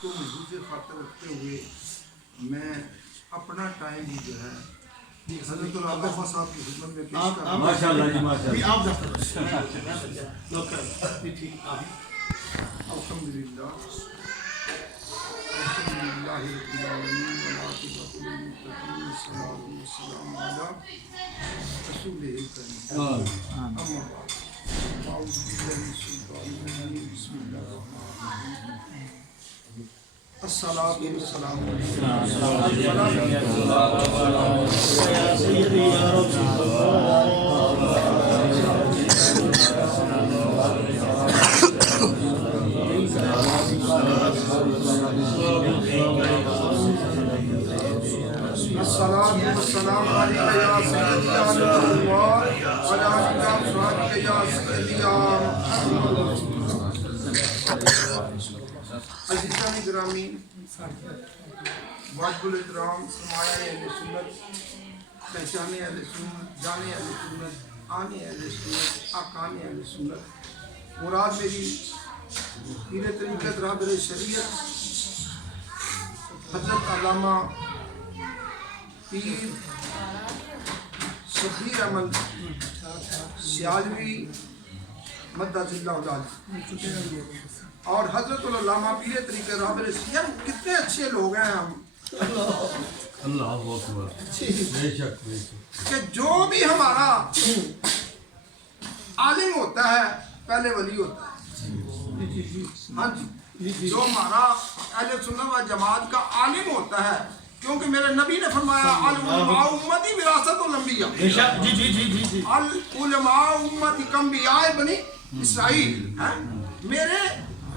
کو محفوظ خاطر رکھتے ہوئے میں اپنا ٹائم بھی جو ہے حضرت العلامہ صاحب کی خدمت میں پیش کر رہا ہوں. ماشاءاللہ جی ماشاءاللہ. الحمدللہ الحمدللہ رب العالمین والعاقبۃ للمتقین والصلاۃ والسلام علی رسول کریم. اما بعد اعوذ باللہ من الشیطان الرجیم بسم اللہ الرحمن الرحیم. الصلاۃ والسلام والسلام علیک یا سیدی یا رسول اللہ وعلی آلک وصحبہ یا سیدی یا عزیزان گرامی، واجب الاحترام سرمایہ اہل سنت، پہچانے اہل سنت، جانے اہل سنت، آنے اہل سنت، آقانے اہل سنت، مراد میری پیر طریقت رہبر شریعت حضرت علامہ پیر شبیر احمد سیالوی مدد اللہ علیہ اور حضرت العلامہ پیر طریقہ رہبر شریعت. کتنے اچھے لوگ ہیں ہم. اللہ اکبر. بے شک بے شک. کہ جو بھی ہمارا عالم ہوتا ہے پہلے ولی ہوتا ہے. ہاں جی، جو ہمارا اہل سنت و جماعت کا عالم ہوتا ہے، کیونکہ میرے نبی نے فرمایا العلماء امتی وراثت الانبیاء. العلماء امتی کانبیاء بنی اسرائیل. میرے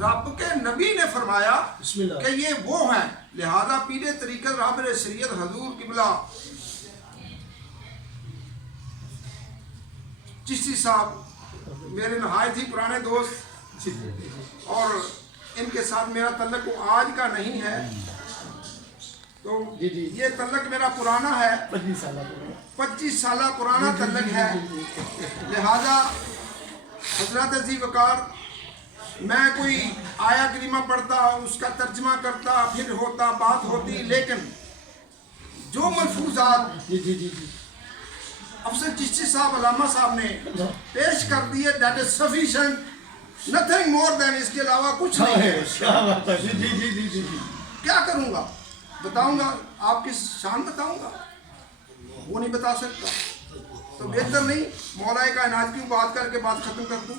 رب کے نبی نے فرمایا کہ یہ وہ ہیں. لہذا پیر طریقت رہبر شریعت حضور قبلہ چشتی صاحب میرے نہایت ہی پرانے دوست، اور ان کے ساتھ میرا تعلق آج کا نہیں ہے، تو یہ تعلق میرا پرانا ہے، 25 سالہ پرانا تعلق ہے. لہذا حضرت عزیز وقار میں کوئی آیا کریمہ پڑھتا، اس کا ترجمہ کرتا، پھر ہوتا بات ہوتی، لیکن جو ملفوظات افسر چشتی صاحب علامہ صاحب نے پیش کر دیے that is sufficient, nothing more then, اس کے علاوہ کچھ نہیں ہے. کیا کروں گا؟ بتاؤں گا آپ کی شان بتاؤں گا؟ وہ نہیں بتا سکتا. تو بہتر نہیں مولا کائنات کی بات کر کے بات ختم کر دوں.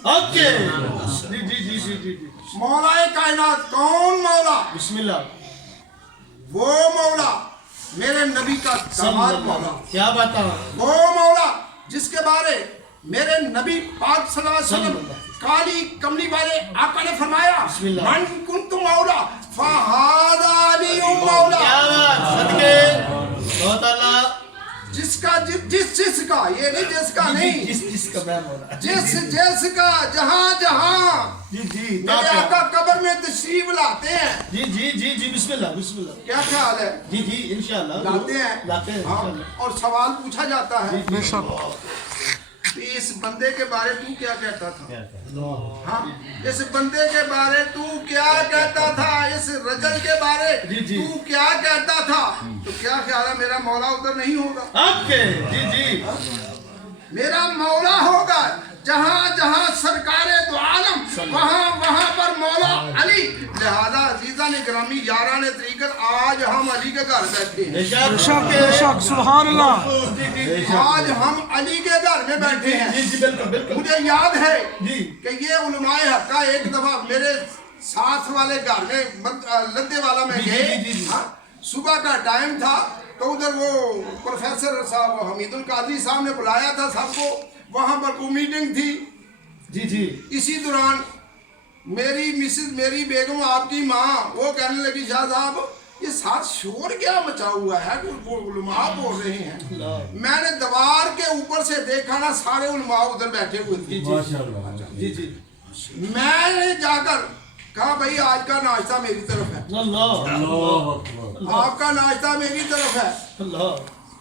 مولا کائنات کون مولا؟ بسم اللہ. وہ مولا میرے نبی کا داماد مولا. کیا بات ہے؟ وہ مولا جس کے بارے میرے نبی پاک صلی اللہ علیہ وسلم کالی کملی والے آقا نے فرمایا من کنت مولا فہذا علی مولا. کیا بات صدقے بہت اللہ. جس کا جس کا یہ نہیں جس کا نہیں، جس کا میں مولا، جس کا جہاں جہاں میرے آقا قبر میں تشریف لاتے ہیں. جی بسم اللہ بسم اللہ. کیا خیال ہے؟ جی انشاءاللہ لاتے ہیں. ہاں. اور سوال پوچھا جاتا ہے کہ اس بندے کے بارے تو کیا کہتا تھا؟ ہاں، اس بندے کے بارے تو کیا کہتا تھا؟ اس رجل کے بارے تو کیا کہتا تھا؟ تو کیا خیال ہے میرا مولا ادھر نہیں ہوگا؟ جی میرا مولا ہوگا جہاں جہاں سرکار دو عالم، وہاں وہاں پر مولا علی. لہذا عزیزان گرامی، یاران طریقت، آج ہم علی کے گھر بیٹھے ہیں. سبحان اللہ. آج ہم علی کے گھر میں بیٹھے ہیں. مجھے یاد ہے کہ یہ علماء حق کا ایک دفعہ میرے ساتھ والے گھر میں لدے والا میں گئے. صبح کا ٹائم تھا، تو ادھر وہ پروفیسر صاحب حمید القادری صاحب نے بلایا تھا سب کو، وہاں پر کوئی میٹنگ تھی. اسی دوران میری مسز، میری بیگم، آپ کی ماں، وہ کہنے لگی شاہ صاحب یہ ساتھ شور کیا مچا ہوا ہے، وہ علماء بول رہے ہیں. میں نے دیوار کے اوپر سے دیکھا نا، سارے علماء ادھر بیٹھے ہوئے تھے. میں نے جا کر کہا بھائی آج کا ناشتہ میری طرف ہے، آپ کا ناشتہ میری طرف ہے.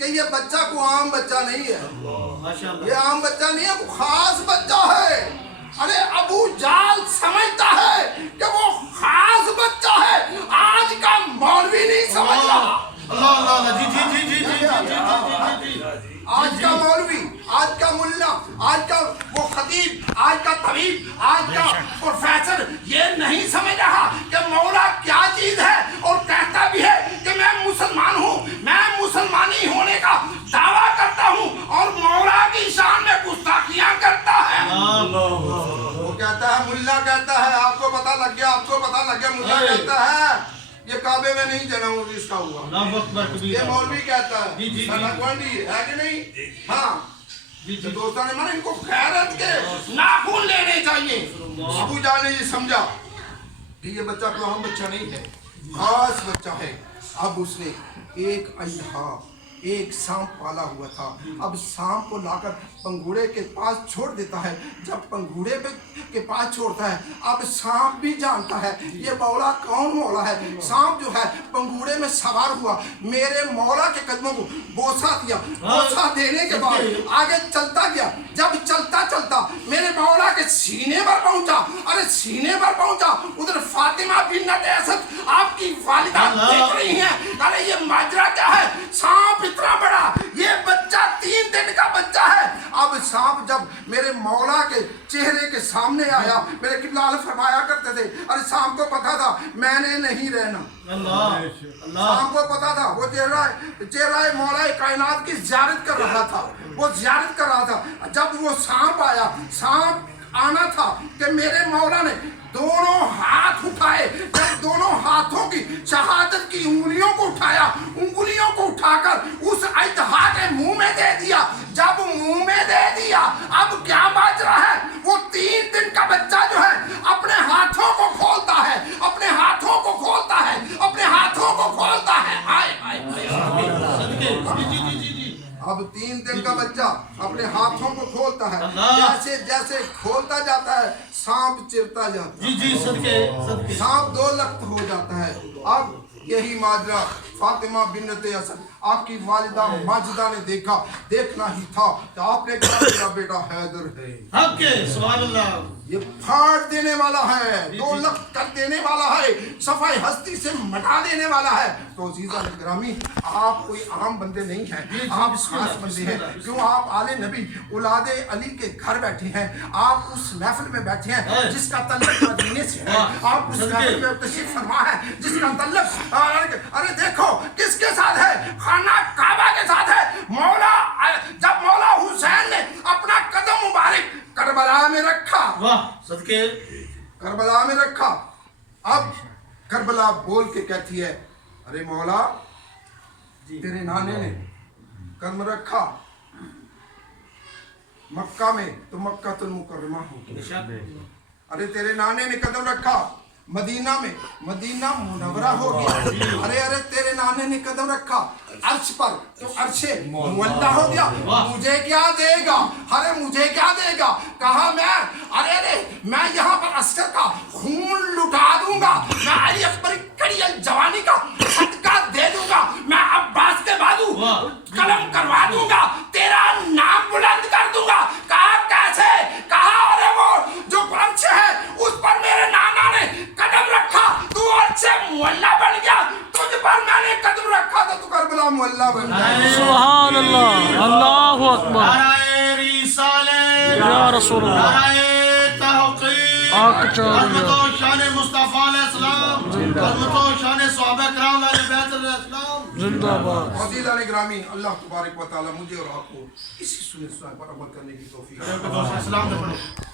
کہ یہ بچہ کو عام بچہ نہیں ہے، ماشاءاللہ یہ عام بچہ نہیں ہے، وہ خاص بچہ ہے۔ ارے ابو جال سمجھتا ہے کہ وہ خاص بچہ ہے، آج کا مولوی نہیں سمجھ رہا، اللہ اللہ اللہ جی جی جی جی جی جی جی آج کا مولوی، آج کا ملا، آج کا وہ خطیب، آج کا طبیب، آج کا پروفیسر یہ نہیں سمجھ رہا کہ مولا کیا چیز ہے، اور کہتا بھی ہے کہ میں مسلمان ہوں، میں مسلمانی ہونے کا دعویٰ کرتا ہوں، اور مولا کی شان میں گستاخیاں کرتا ہے۔ وہ کہتا ہے، ملا کہتا ہے، آپ کو پتہ لگ گیا، آپ کو پتہ لگ گیا، ملا کہتا ہے یہ کعبے میں نہیں جنم اس کا ہوا، اللہ اکبر کبیر یہ مولوی کہتا ہے، جی جی گوانڈی ہے کہ نہیں؟ ہاں جی جی دوستان نے مانا ان کو غیرت کے ناخن لینے چاہیے۔ ابو جان نے یہ سمجھا کہ یہ بچہ کوئی عام بچہ نہیں ہے، خاص بچہ ہے۔ اب اس نے ایک اژدہا، ایک سانپ پالا ہوا تھا، اب سانپ کو لا کر پنگوڑے کے پاس چھوڑ دیتا ہے۔ جب پنگوڑے کے پاس چھوڑتا ہے، اب سانپ بھی جانتا ہے یہ مولا کون مولا ہے۔ سانپ جو ہے پنگوڑے میں سوار ہوا، میرے مولا کے قدموں کو بوسہ دیا، بوسہ دینے کے بعد آگے چلتا گیا۔ جب چلتا چلتا میرے مولا کے سینے پر پہنچا، ارے سینے پر پہنچا، ادھر فاطمہ بنت اسد آپ کی والدہ دیکھ رہی ہیں، ارے یہ ماجرا کیا ہے؟ سانپ اتنا بڑا، یہ بچہ 3 دن کا بچہ ہے۔ اب سانپ جب میرے مولا کے چہرے کے سامنے آیا، میرے قبلہ علیہ فرمایا کرتے تھے، ارے سانپ کو پتا تھا میں نے نہیں رہنا، سانپ کو پتا تھا وہ چہرہ مولا کائنات کی زیارت کر رہا تھا، وہ زیارت کر رہا تھا۔ جب وہ سانپ آیا، سانپ آنا تھا کہ میرے مولا نے دونوں ہاتھ اٹھائے، جب دونوں ہاتھوں کی شہادت کی انگلیوں کو اٹھایا، انگلیوں کو اٹھا کر اس اژدہا کے منہ میں دے دیا۔ جب منہ میں دے دیا، اب کیا ماجرا ہے؟ وہ 3 دن کا بچہ جو ہے اپنے ہاتھوں کو کھولتا ہے، اپنے ہاتھوں کو کھولتا ہے، اپنے ہاتھوں کو کھولتا ہے۔ اب 3 دن کا بچہ اپنے ہاتھوں کو کھولتا ہے، جیسے جیسے کھولتا جاتا ہے سانپ چرتا جاتا ہے، جی جی صدقے سانپ 2 لخت ہو جاتا ہے۔ اب یہی ماجرا فاطمہ بنت اسد آپ کی والدہ ماجدہ نے دیکھا، دیکھنا ہی تھا کہ آپ نے کہا میرا بیٹا حیدر ہے، حق ہے، سبحان اللہ، یہ پھاڑ دینے والا ہے، 2 لخت کر دینے والا ہے، صفحہ ہستی سے مٹا دینے والا ہے۔ تو عزیزان گرامی، آپ کوئی عام بندے نہیں ہیں، آپ خاص بندے ہیں، کیوں آپ آل نبی اولاد علی کے گھر بیٹھے ہیں، آپ اس محفل میں بیٹھے ہیں جس کا تعلق مدینے سے ہے، آپ اس محفل میں تشریف فرما ہے جس کا تعلق ارے دیکھو کس کے ساتھ ہے؟ خانہ کعبہ کے ساتھ ہے۔ مولا جب مولا حسین نے اپنا قدم مبارک کربلا میں رکھا، واہ صدقے، کربلا میں رکھا، اب کربلا بول کے کہتی ہے ارے مولا تیرے نانے نے قدم رکھا مکہ میں تو مکہ المکرمہ ہو گیا، ارے تیرے نانے نے قدم رکھا مدینہ میں مدینہ منورہ ہو گیا، ارے تیرے نانے نے قدم رکھا عرش پر تو عرش مولا ہو گیا۔ مجھے کیا دے گا؟ ارے مجھے کیا دے گا؟ کہا میں یہاں پر عسکر کا خون لٹا دوں گا، میں علی اکبر کڑی الجوانی کا صدقہ دے دوں گا، میں عباس کے بازو قلم کروا دوں گا، تیرا نام بلند کر دوں گا۔ کہا کیسے؟ کہا ارے وہ جو عرش ہے اس پر میرے نانا نے قدم رکھا، تو عرش مولا بن گیا، تجھ پر میں نے قدم رکھا تو کربلا مولا بن گیا۔ سبحان اللہ، اللہ اکبر، نعرہ رسالت یا رسول اللہ، نعرہ تحقیق، عظمت و شان مصطفیٰ علیہ السلام، عظمت و شان صحابہ کرام علیہ بیت علیہ السلام، زندہ باد۔ عزیزان گرامی، اللہ تبارک و تعالی مجھے اور آپ کو اسی سنت پر عمل کرنے کی توفیق عطا فرمائے۔ السلام علیکم۔